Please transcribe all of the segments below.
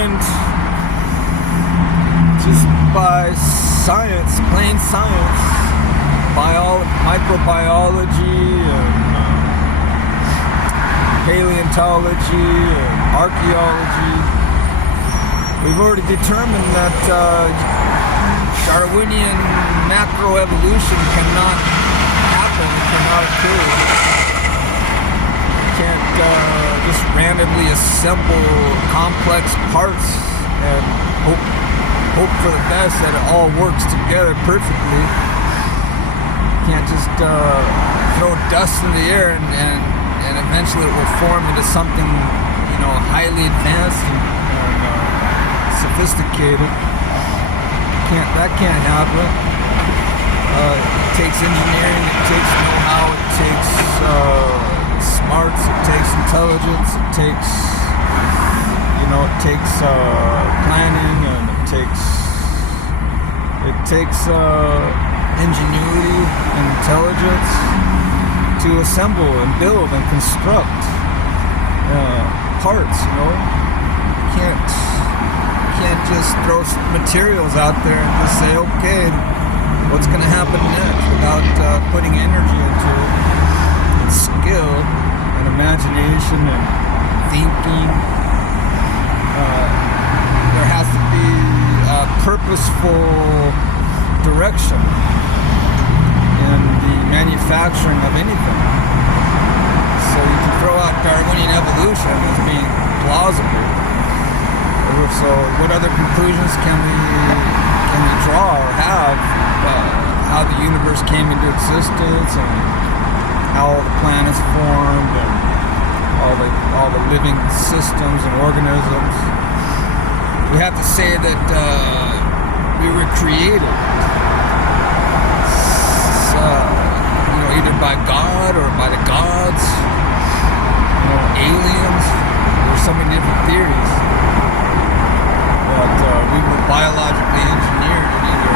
determined just by science, plain science, microbiology and paleontology and archaeology. We've already determined that Darwinian macroevolution cannot happen, cannot occur. You can't just randomly assemble complex parts and hope for the best that it all works together perfectly. You can't just throw dust in the air and eventually it will form into something, highly advanced and sophisticated. That can't happen. It takes engineering, it takes know-how, it takes smarts, it takes intelligence, it takes planning, and it takes ingenuity and intelligence to assemble and build and construct parts. You can't just throw materials out there and just say, okay, what's going to happen next, without putting energy into it, and skill and imagination and thinking. There has to be a purposeful direction in the manufacturing of anything. So you can throw out Darwinian evolution as being plausible. So what other conclusions can we draw or have how the universe came into existence and how all the planets formed and all the living systems and organisms? We have to say that we were created, either by God or by the gods, aliens. There's so many different theories. But we were biologically engineered in either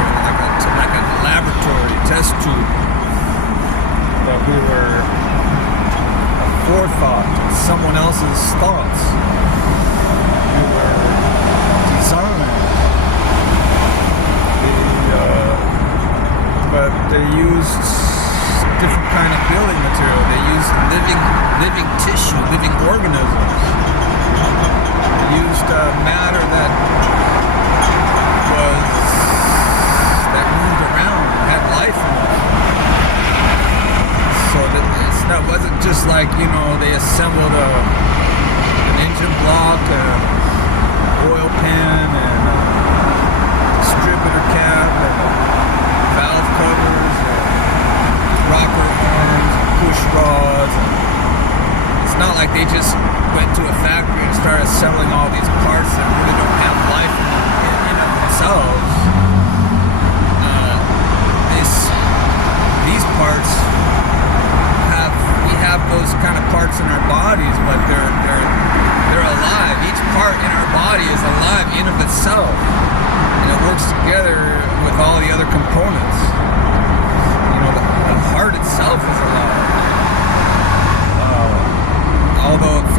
like a laboratory test tube. That we were a forethought of someone else's thoughts. We were designed. But they used different kind of building material. They used living tissue, living organisms. They used matter that moved around and had life in it. So that wasn't just like, they assembled an engine block, an oil pan, and a distributor cap, and valve covers, and rocker arms, and push rods. It's not like they just went to a factory and started assembling all these parts that really don't have life in themselves. These parts we have those kind of parts in our bodies, but they're alive. Each part in our body is alive in of itself, and it works together with all the other components. The heart itself is alive. Although it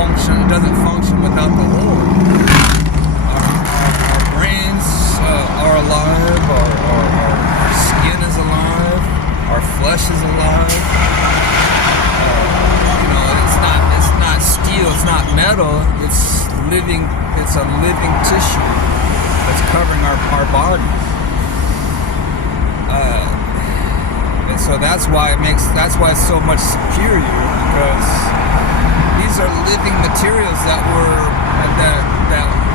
doesn't function without the Lord. Our brains are alive, our skin is alive, our flesh is alive. It's not steel, it's not metal, it's a living tissue that's covering our bodies. And so that's why it's so much superior, because these are living materials that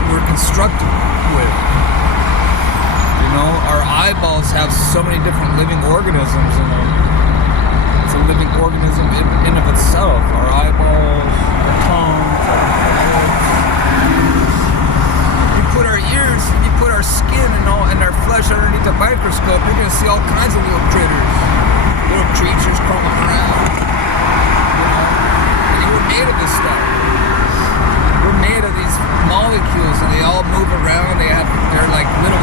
we're constructed with. Our eyeballs have so many different living organisms in them. It's a living organism in of itself. Our eyeballs, our tongues, our lips. You put our ears, you put our skin and our flesh underneath the microscope, you're gonna see all kinds of little critters, little creatures crawling around. We're made of this stuff. We're made of these molecules, and they all move around. They're like little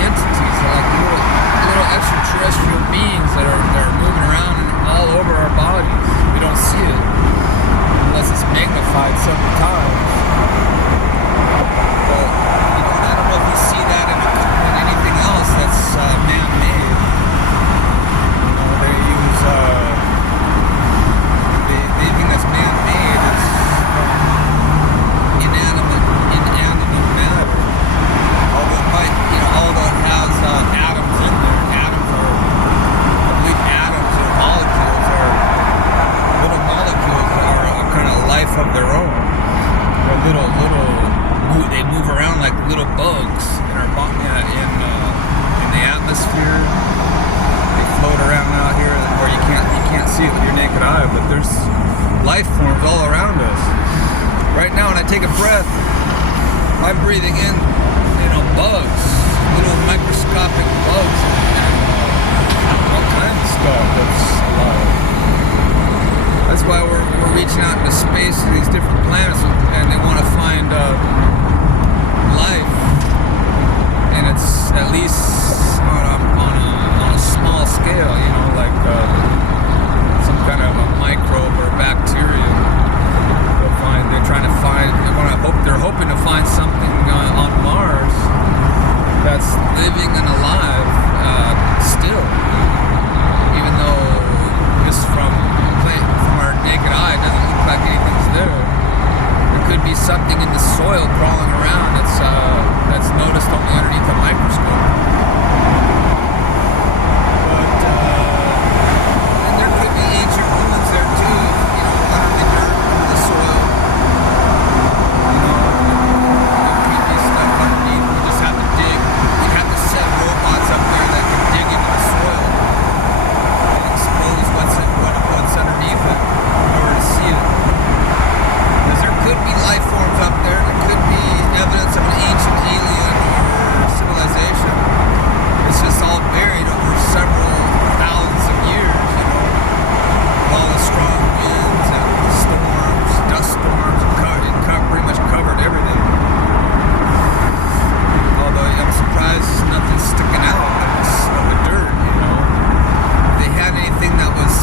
entities. They're like little extraterrestrial beings that are moving around and all over our bodies. We don't see it unless it's magnified several times. But like little bugs in our in the atmosphere. They float around out here where you can't see it with your naked eye, but there's life forms all around us. Right now, when I take a breath, I'm breathing in, bugs, little microscopic bugs, and all kinds of stuff that's alive. That's why we're reaching out into space to these different planets, and they want to find life, and it's at least on a small scale, like some kind of a microbe or bacteria. They're hoping to find something on Mars that's living and alive still, even though just from our naked eye it doesn't look like anything's there. There could be something in the soil crawling around that's noticed only underneath a microscope. But and there could be ancient ruins there too, under the dirt, under the soil. There could be stuff underneath. We just have to dig. We'd have to set robots up there that can dig into the soil and expose what's underneath it in order to see it. Because there could be life forms up there. There could be evidence of an ancient alien or civilization. It's just all buried over several thousands of years, all the strong winds and storms, dust storms, pretty much covered everything. Although I'm surprised nothing's sticking out of the dirt, If they had anything that was,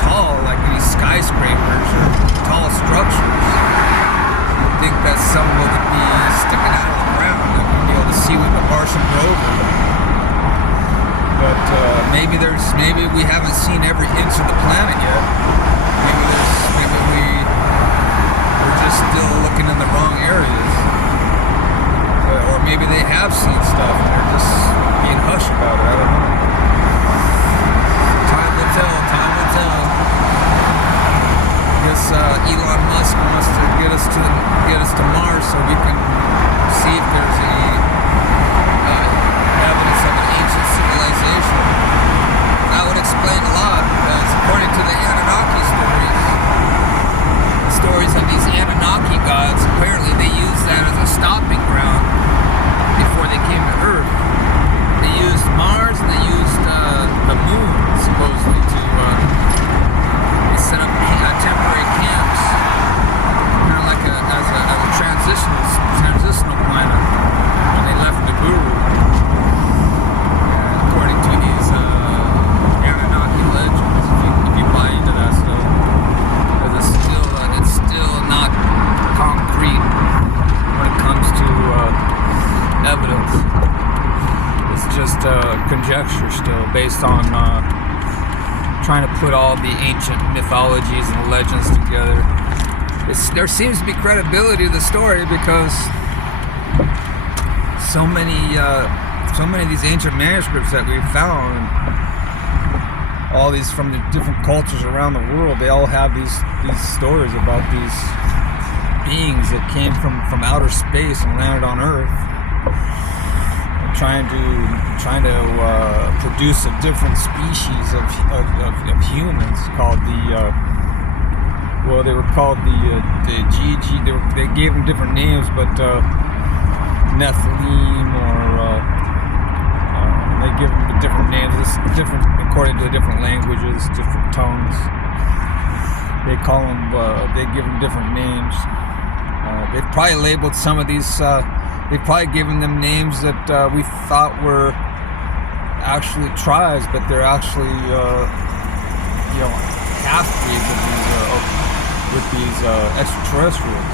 tall, like any skyscrapers or tall structures, I think that some would be sticking out of the ground that we'd be able to see with the Martian rover. But maybe we haven't seen every inch of the planet yet. We're just still looking in the wrong areas. Or maybe they have seen stuff and they're just being hush about it. I don't know. Time will tell. I guess Elon Musk wants to get us to Mars so we can see if there's any evidence of an ancient civilization. That would explain a lot, because according to the Anunnaki stories of these Anunnaki gods, apparently they used that as a stopping ground before they came to Earth. They used Mars and they used the moon, supposedly, to they set up temporary camps, kind of like as a transitional planet when they left the Guru. According to these Anunnaki legends, if you buy into that stuff, because it's still not concrete when it comes to evidence. It's just conjecture still, based on trying to put all the ancient mythologies and legends together. There seems to be credibility to the story because so many of these ancient manuscripts that we've found, all these from the different cultures around the world, they all have these stories about these beings that came from outer space and landed on Earth, trying to produce a different species of humans called they were called the GG. They gave them different names, but Nephilim, or they give them different names. It's different according to the different languages, different tongues. They call them. They give them different names. They've probably labeled some of these. They've probably given them names that we thought were actually tribes, but they're actually half-breeds with these extraterrestrials.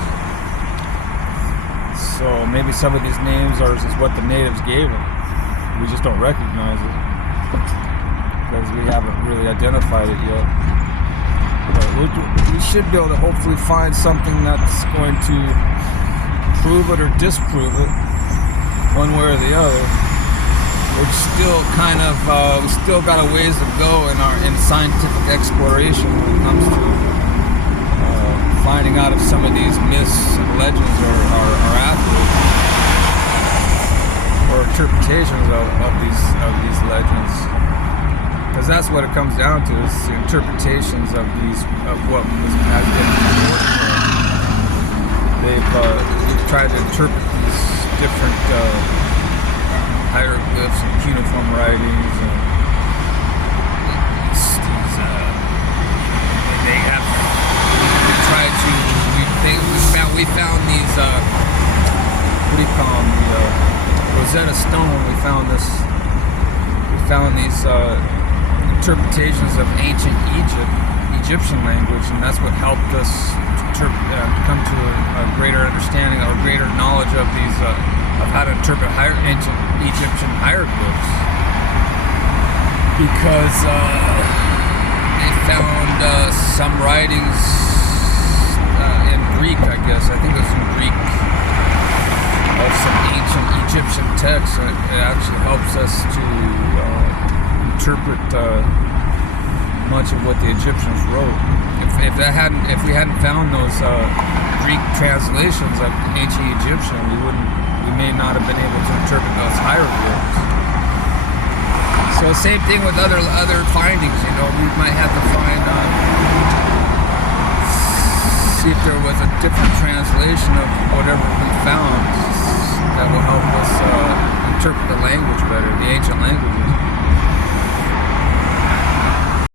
So maybe some of these names are just what the natives gave them. We just don't recognize it because we haven't really identified it yet. But we should be able to hopefully find something that's going to prove it or disprove it, one way or the other. We're still kind of, we still got a ways to go in scientific exploration when it comes to finding out if some of these myths and legends are accurate. interpretations of these legends, because that's what it comes down to, is the interpretations of what has been recorded. They've tried to interpret these different hieroglyphs and cuneiform writings, and they have tried to. We found these. What do you call them? The Rosetta Stone. We found these interpretations of ancient Egyptian language, and that's what helped us come to a greater understanding or greater knowledge of these of how to interpret ancient Egyptian hieroglyphs, because they found some writings in Greek, I guess. I think it was in Greek, of some ancient Egyptian texts. It actually helps us to interpret much of what the Egyptians wrote. If we hadn't found those Greek translations of ancient Egyptian, we may not have been able to interpret those hieroglyphs. So same thing with other findings. We might have to find see if there was a different translation of whatever we found that will help us interpret the language better, the ancient languages.